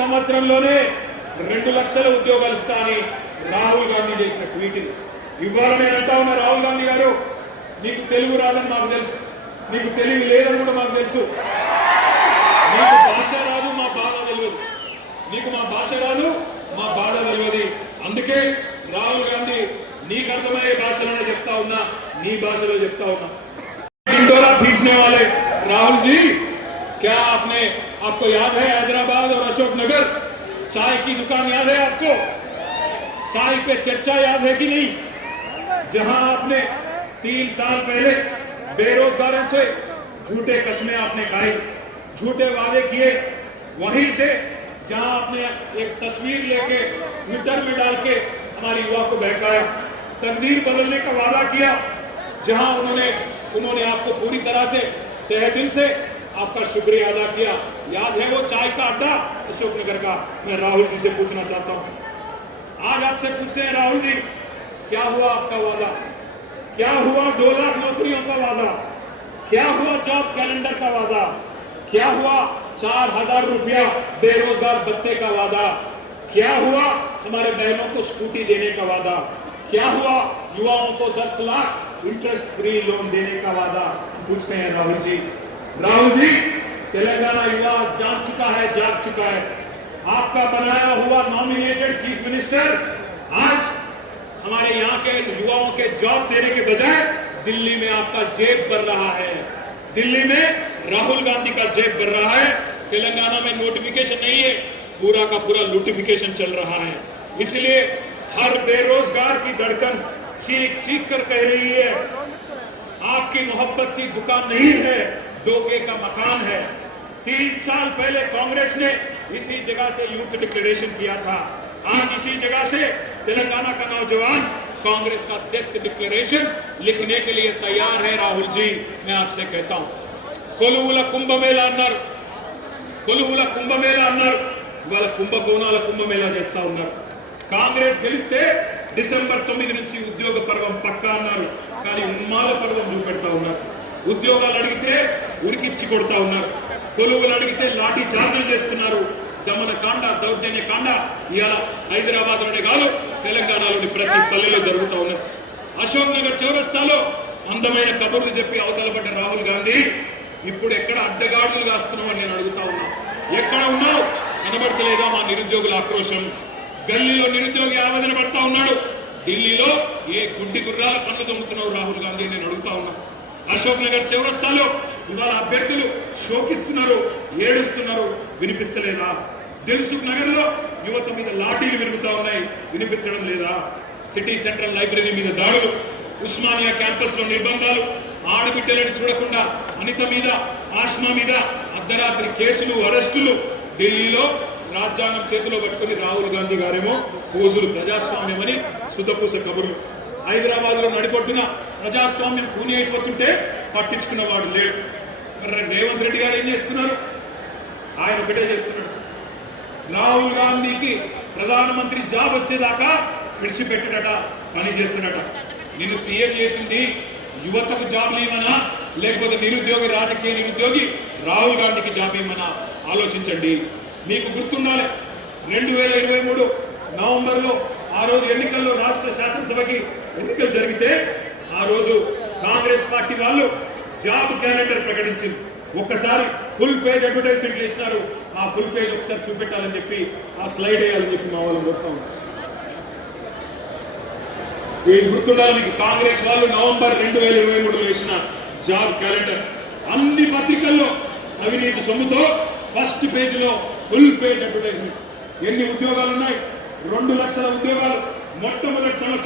సంవత్సరంలోనే 2 లక్షల ఉద్యోగాలు ఇస్తా అని రాహుల్ గాంధీ చేసిన ట్వీట్. ఇవాళ నేను అంటా ఉన్నా, రాహుల్ గాంధీ గారు నీకు తెలుగు రాదని మాకు తెలుసు, నీకు తెలుగు లేదని కూడా మాకు తెలుసు, నీకు భాష రాదు మా బాధ తెలియదు, నీకు మా భాష రాదు మా బాధ తెలియదు. అందుకే రాహుల్ గాంధీ నీకు అర్థమయ్యే భాషలోనే చెప్తా ఉన్నా, నీ భాషలో చెప్తా ఉన్నా. ढिंडोरा पीटने वाले राहुल जी, क्या आपको याद है हैदराबाद और अशोकनगर चाय की दुकान याद है आपको? चाय पे चर्चा याद है कि नहीं? जहां आपने 3 साल पहले बेरोजगारों से झूठे कस्में आपने खाई, झूठे वादे किए, वहीं से जहां आपने एक तस्वीर लेके ट्विटर में डाल के हमारे युवा को बहकाया, तकदीर बदलने का वादा किया, जहां उन्होंने आपको पूरी तरह से तहे दिल से आपका शुक्रिया अदा किया। याद है वो चाय का अड्डा अशोकनगर का? मैं राहुल जी से पूछना चाहता हूं, आज आपसे पूछते हैं राहुल जी, क्या हुआ आपका वादा? क्या हुआ 2 लाख नौकरियों का वादा? क्या हुआ जॉब कैलेंडर का वादा? क्या हुआ 4000 रुपया बेरोजगार भत्ते का वादा? क्या हुआ हमारे बहनों को स्कूटी देने का वादा? क्या हुआ युवाओं को 10 लाख इंटरेस्ट फ्री लोन देने का वादा? पूछते हैं राहुल जी। राहुल जी, तेलंगाना युवा जाग चुका है। आपका बनाया हुआ नॉमिनेटेड चीफ मिनिस्टर आज हमारे यहाँ के युवाओं के जॉब देने के बजाय दिल्ली में आपका जेब भर रहा है, दिल्ली में राहुल गांधी का जेब भर रहा है। तेलंगाना में नोटिफिकेशन नहीं है, पूरा का पूरा लूटिफिकेशन चल रहा है। इसलिए हर बेरोजगार की धड़कन चीख चीख कर कह रही है, आपकी मोहब्बत की दुकान नहीं है, डोके का मकान है। 3 साल पहले कांग्रेस ने इसी जगह से यूथ डिक्लेरेशन किया था, आज इसी जगह से तेलंगाना का नौजवान कांग्रेस का डेथ डिक्लेरेशन लिखने के लिए तैयार है। राहुल जी, मैं आपसे कहता हूं, కొలువుల కుంభమేళా అన్నారు, ఇవాళ కుంభకోణాల కుంభమేళా చేస్తా ఉన్నారు. కాంగ్రెస్ గెలిస్తే డిసెంబర్ 9 నుంచి ఉద్యోగ పర్వం పక్కా అన్నారు, కానీ ఉన్మాద పర్వం చూపెడతా ఉన్నారు. ఉద్యోగాలు అడిగితే ఉరికిచ్చి కొడతా ఉన్నారు, కొలువులు అడిగితే లాఠీ చార్జీలు చేస్తున్నారు. దమన కాండ, దౌర్జన్య కాండ ఇవాళ హైదరాబాద్ లోనే కాదు, తెలంగాణలోని ప్రతి పల్లెలో జరుగుతూ ఉన్నారు. అశోక్ నగర్ చౌరస్తాలో అందమైన కబుర్లు చెప్పి అవతల పడ్డ రాహుల్ గాంధీ ఇప్పుడు ఎక్కడ అడ్డగాడులు కాస్తున్నావు అని నేను అడుగుతా ఉన్నా. ఎక్కడ ఉన్నావు? కనబడతలేదా మా నిరుద్యోగుల ఆక్రోశం? గల్లీలో నిరుద్యోగి ఆవేదన పడతా ఉన్నాడు, ఢిల్లీలో ఏ గుడ్డి గుర్రాల పనులు దొంగతున్నావు రాహుల్ గాంధీ నేను అడుగుతా ఉన్నా. అశోక్ నగర్ చౌరస్తాలో ఇవాళ అభ్యర్థులు శోకిస్తున్నారు, ఏడుస్తున్నారు, వినిపిస్తలేదా? దిల్సుఖ్ నగర్ లో యువత మీద లాఠీలు విరుగుతా ఉన్నాయి, వినిపించడం లేదా? సిటీ సెంట్రల్ లైబ్రరీ మీద దాడులు, ఉస్మానియా క్యాంపస్ లో నిర్బంధాలు, ఆడబిడ్డలను చూడకుండా అనిత మీద, ఆస్మా మీద అర్ధరాత్రి కేసులు, అరెస్టులు. ఢిల్లీలో రాజ్యాంగం చేతిలో పట్టుకుని రాహుల్ గాంధీ గారేమో పోజులు, ప్రజాస్వామ్యం అని సుతపూస కబుర్లు. హైదరాబాద్ లో నడిపొట్టున ప్రజాస్వామ్యం కూని అయిపోతుంటే పట్టించుకున్నవాడు లేడు. రేవంత్ రెడ్డి గారు ఏం చేస్తున్నారు? ఆయన ఒకటే చేస్తున్నాడు, రాహుల్ గాంధీకి ప్రధానమంత్రి జాబ్ వచ్చేదాకా విడిచిపెట్టడట, పని చేస్తున్నట. నిన్ను సీఎం చేసింది యువతకు జాబ్ ఇవ్వమనా, లేకపోతే రాజకీయ నిరుద్యోగి రాహుల్ గాంధీకి జాబ్ ఇవ్వమనా? ఆలోచించండి. మీకు గుర్తుండాలి, 2023 నవంబర్లో ఆ రోజు ఎన్నికల్లో రాష్ట్ర శాసనసభకి ఎన్నికలు జరిగితే ఆ రోజు కాంగ్రెస్ పార్టీ వాళ్ళు జాబ్ క్యాలెండర్ ప్రకటించింది. ఒక్కసారి ఫుల్ పేజ్ అడ్వర్టైజ్మెంట్ చేసినారు. ఆ ఫుల్ పేజ్ ఒకసారి చూపెట్టాలని చెప్పి, ఆ స్లైడ్ వేయాలని చెప్పి మా వాళ్ళు మొత్తం గుర్తుండాలి మీకు. కాంగ్రెస్ వాళ్ళు నవంబర్ 2023లో వేసిన జాబ్ క్యాలెండర్ అన్ని పత్రికల్లో అవినీతి సొమ్ముతో ఫస్ట్ పేజీలో ఫుల్ పేజ్ అడ్వర్టైజ్మెంట్. ఎన్ని ఉద్యోగాలు ఉన్నాయి? 2 లక్షల ఉద్యోగాలు మొట్టమొదటి సంవత్సరం